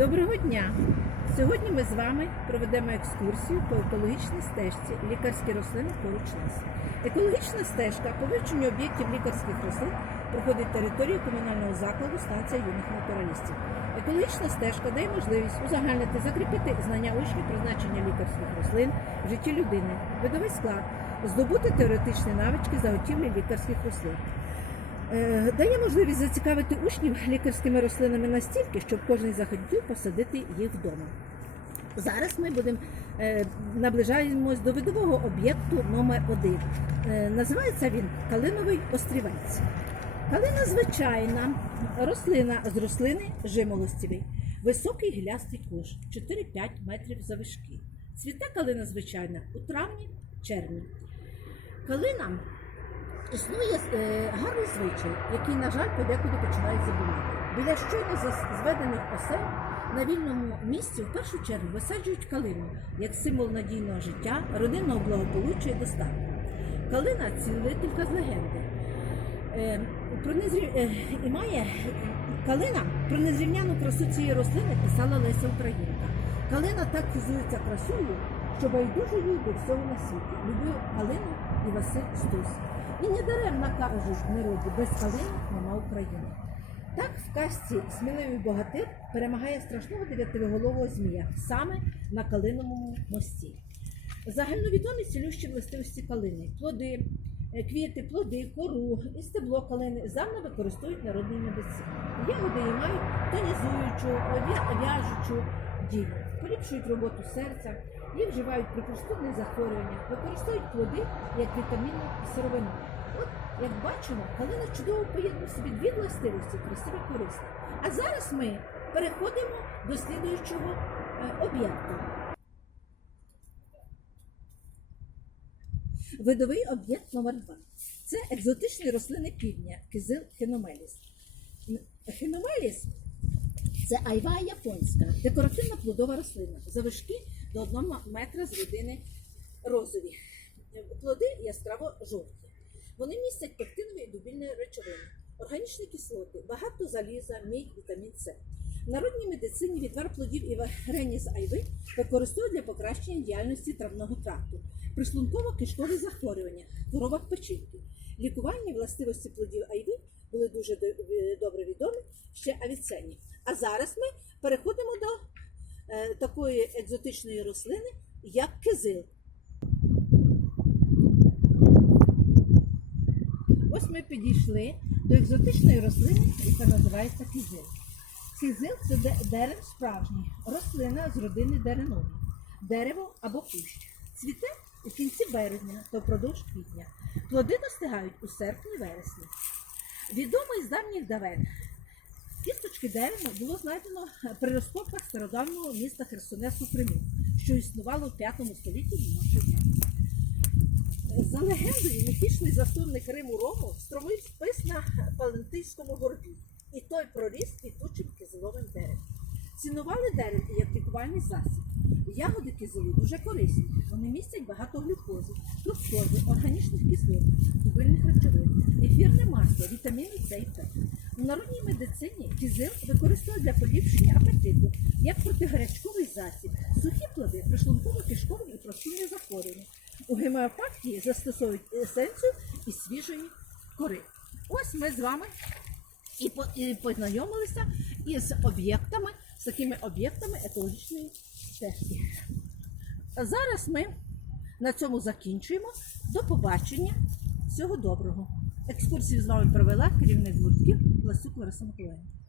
Доброго дня! Сьогодні ми з вами проведемо екскурсію по екологічній стежці лікарські рослини поруч нас. Екологічна стежка по вивченню об'єктів лікарських рослин проходить територію комунального закладу станція юних натуралістів. Екологічна стежка дає можливість узагальнити, закріпити знання учнів про значення лікарських рослин в житті людини, видовий склад, здобути теоретичні навички заготівлі лікарських рослин. Е, Дає можливість зацікавити учнів лікарськими рослинами настільки, щоб кожен захотів посадити їх вдома. Зараз ми будемо е, наближаємось до видового об'єкту номер 1 Е, називається він Калиновий острівець. Калина звичайна рослина з рослини жимолостівий. Високий гілястий куш 4-5 метрів завишки. Цвіте калина звичайна у травні-червні. Калина Існує е, гарний звичай, який, на жаль, подекуди починають забувати. Біля щойно зведених осель на вільному місці в першу чергу висаджують калину як символ надійного життя, родинного благополуччя і достатку. Калина цілителька з легенди. Е, про е, і має калина про незрівняну красу цієї рослини писала Леся Українка. Калина так хизується красою, що байдуже їй до всього на світі. Любив калину і Василь Стус. І не даремно кажуть народі, без калини нема України. Так в казці сміливий богатир перемагає страшного дев'ятиголового змія саме на калиновому мості. Загальновідомі цілющі властивості калини, плоди, е, квіти, плоди, кору і стебло калини завжди використовують в народній медицині. Ягоди її мають тонізуючу, в'яжучу дію, поліпшують роботу серця, їх вживають при простудних захворюваннях, використовують плоди як вітамінну сировину. От, як бачимо, калина чудово поєднує в собі дві властивості красиві і корисні. А зараз ми переходимо до слідуючого е, об'єкту. Видовий об'єкт номер 2 Це екзотичні рослини півдня, кизил хеномеліс. Хеномеліс це айва японська, декоративна плодова рослина, завишки до 1 метра з родини розові. Плоди яскраво жовті. Вони містять пектинові і дубільні речовини, органічні кислоти, багато заліза, мідь, вітамін С. В народній медицині відвар плодів і варення з айви використовують для покращення діяльності травного тракту, пришлунково-кишкові захворювання, хворобах печінки. Лікувальні властивості плодів айви були дуже е, добре відомі ще авіцені. А зараз ми переходимо до е, такої екзотичної рослини, як кизил. Ось ми підійшли до екзотичної рослини, яка називається кизил. Кизил це де- дерево справжній, рослина з родини деренові, дерево або кущ. Цвіте у кінці березня та впродовж квітня. Плоди достигають у серпні-вересні. Відомо із давніх давен. Кісточки дерева було знайдено при розкопках стародавнього міста Херсонесу Криму, що існувало в 5 столітті нашої ери. За легендою, міфічний засунник Риму Рому стромив спис на Палентийському горбі, і той проріс квітучим кизиловим деревом. Цінували дерево як лікувальний засіб. Ягоди кизилу дуже корисні. Вони містять багато глюкози, фруктози, органічних кислот, дубильних речовин, ефірне масло, вітаміни С і П. У народній медицині кизил використовують для поліпшення апетиту, як протигарячковий засіб, сухі плоди, пришлунково-кишкові і простудні захворювання. У гемеопатії застосовують есенцію із свіжої кори. Ось ми з вами і, по, і познайомилися із об'єктами, з такими об'єктами екологічної стежки. Зараз ми на цьому закінчуємо. До побачення. Всього доброго. Екскурсію з вами провела керівник гуртків Ласюк Лариса Миколаївна.